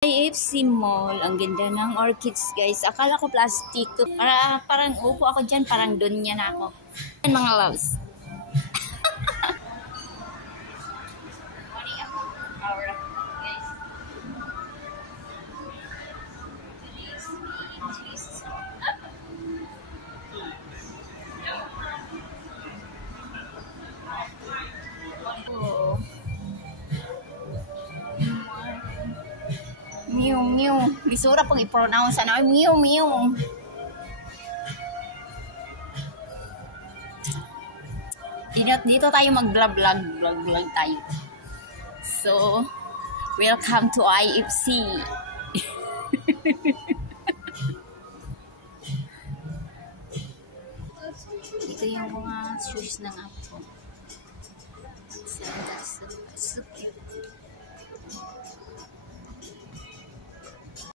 IFC Mall, ang ganda ng orchids guys. Akala ko plastic. Parang upo ako dyan, parang doon niya na ako. Yan mga loves. Mew mew. Lisura pang i-pronounce ano. Mew mew. Dito tayo mag-vlog tayo. So, welcome to IFC. Ito yung mga shoes ng apo. Super